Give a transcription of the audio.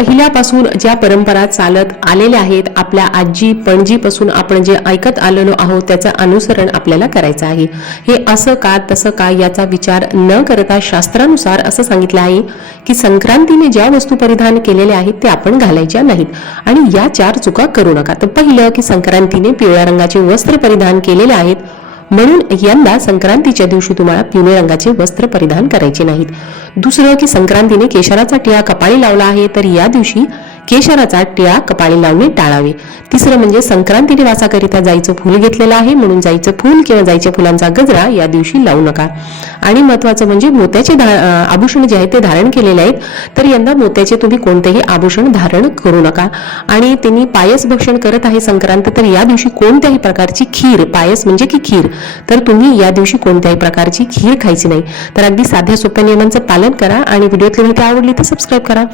पहिल्यापासून ज्या परंपरा चालत आलेल्या आहेत आपल्या आजी पणजीपासून आपण जे ऐकत आलेलो आहोत त्याचं अनुसरण आपल्याला करायचं आहे. हे असं का तसं का याचा विचार न करता शास्त्रानुसार असं सांगितलं आहे की संक्रांतीने ज्या वस्तू परिधान केलेल्या आहेत ते आपण घालायच्या नाहीत. आणि या चार चुका करू नका. तर पहिलं की संक्रांतीने पिवळ्या रंगाचे वस्त्र परिधान केलेले आहेत. म्हणून यंदा संक्रांतीच्या दिवशी तुम्हाला पिवळे रंगाचे वस्त्र परिधान करायचे नाहीत. दुसरं की संक्रांतीने केशराचा टिळा कपाळी लावला आहे तर या दिवशी केशराचा टिळा कपाळी लावणे टाळावे. तिसरं म्हणजे संक्रांती निवासाकरिता जायचं फूल घेतलेलं आहे म्हणून जायचं फूल किंवा जायच्या फुलांचा गजरा या दिवशी लावू नका. आणि महत्वाचं म्हणजे मोत्याचे धा आभूषण जे आहेत ते धारण केलेले आहेत तर यंदा मोत्याचे तुम्ही कोणतेही आभूषण धारण करू नका. आणि त्यांनी पायस भक्षण करत आहे संक्रांत तर या दिवशी कोणत्याही प्रकारची खीर पायस म्हणजे की खीर तर तुम्ही या दिवशी कोणत्याही प्रकारची खीर खायची नाही. तर अगदी साध्या सोप्या नियमांचं पालन करा आणि व्हिडिओतली माहिती आवडली तर सबस्क्राईब करा.